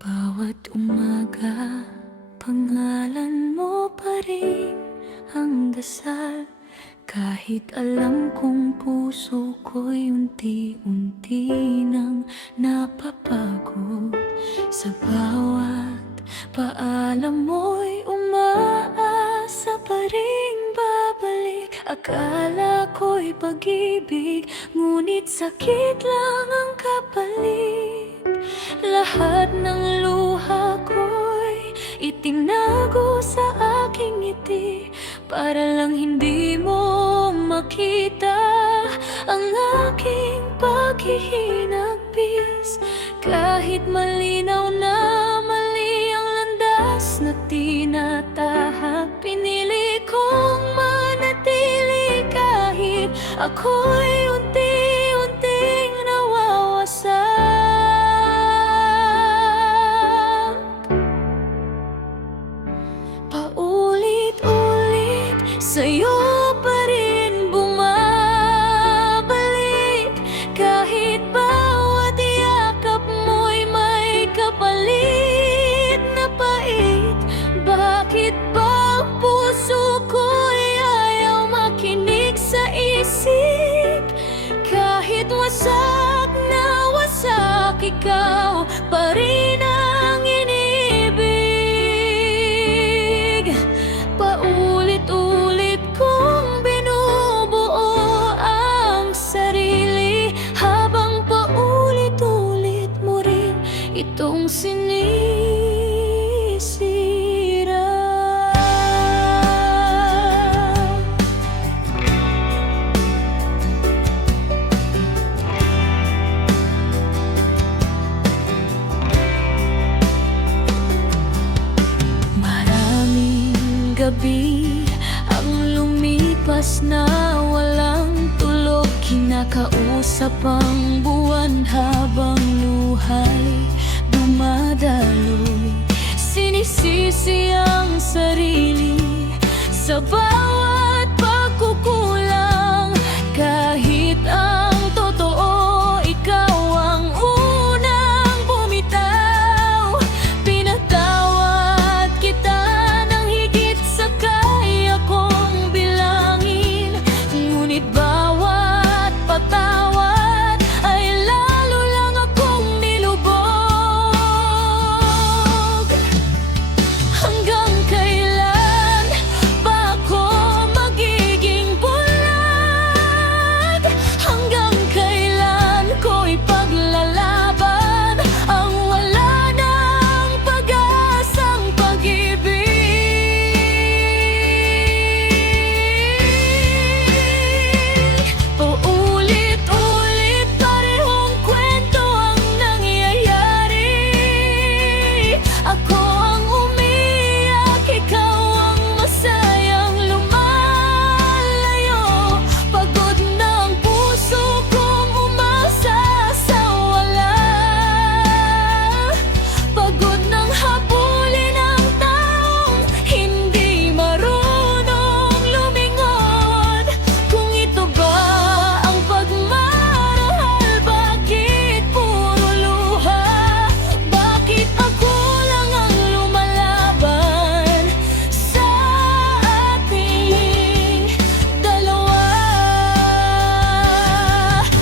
Bawat umaga, pangalan mo pa rin ang dasal. Kahit alam kong puso ko'y unti-unti nang napapagod. Sa bawat paalam mo'y umaasa pa rin babalik. Akala ko'y pag-ibig, ngunit sakit lang ang kapalit. Lahat ng luha ko'y itinago sa aking ngiti, para lang hindi mo makita ang aking paghihinagpis. Kahit malinaw na mali ang landas na tinatahak, pinili kong manatili kahit ako'y unti-unting nawawasak. Paulit-ulit sa'yo pa rin bumabalik, kahit bawat yakap mo'y may kapalit na pait. Bakit ba ang puso ko'y ayaw makinig sa isip? Kahit wasak na wasak, ikaw pa rin ang inibig. Paulit-ulit kong binubuo ang sarili, habang paulit-ulit mo rin itong sinisira. Maraming gabi ang lumipas na walang tulog, kinakausap ang buwan habang luhay dumadaloy. Sinisisi ang sarili sa bawat pagkukulang, kahit ang totoo ikaw ang unang bumitaw. Pinatawad kita ng higit sa kaya kong bilangin, ngunit bawat patawad ay lalo lang akong nilubog. Hanggang kailan ba ako magiging bulag? Hanggang kailan ko ipaglalaban ang wala ng pag-asang pag-ibig? Paulit-ulit parehong kwento ang nangyayari. Ako ang umiyak, ikaw ang masayang lumalayo. Pagod na ang puso kong umasa sa wala. Pagod ng habulin ang taong hindi marunong lumingon. Kung ito ba ang pagmamahal, bakit puro luha? Bakit ako lang ang lumalaban sa ating dalawa?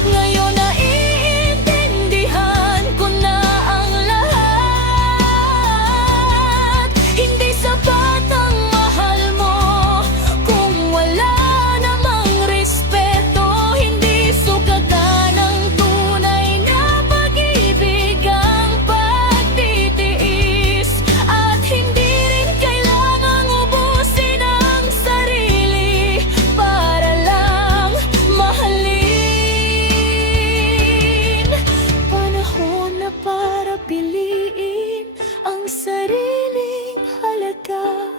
Ngayon naiintindihan ko na ang lahat. Hindi sapat ang mahal mo kung wala namang respeto. Hindi sukatan ng tunay na pag-ibig ang pagtitiis, at hindi rin kailangang ubusin ang sarili para lang mahalin. Panahon na para piliin ang sariling halaga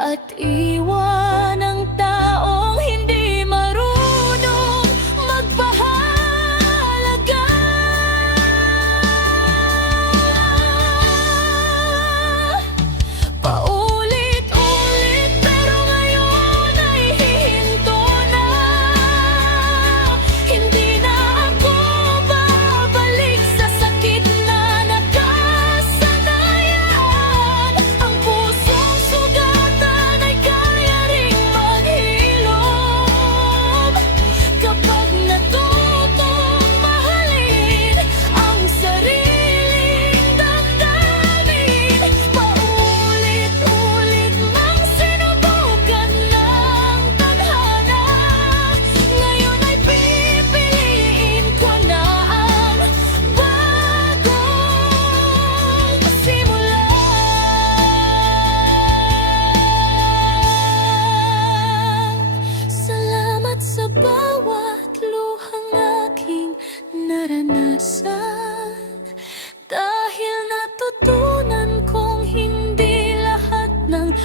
at iwan ang taong hindi marunong magpahalaga. Paulit-ulit pero ngayon ay hihinto na. Hindi na ako babalik sa sakit na nakas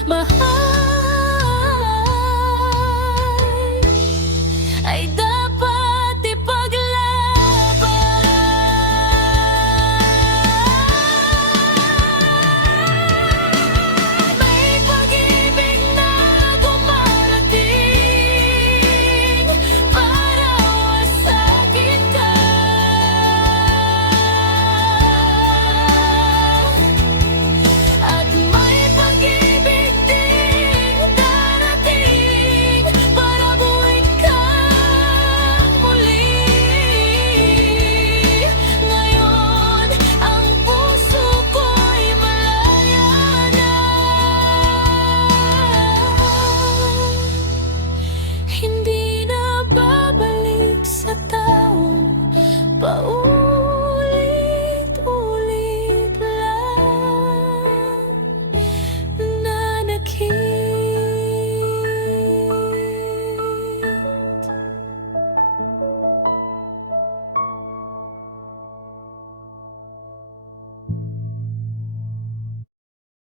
mahal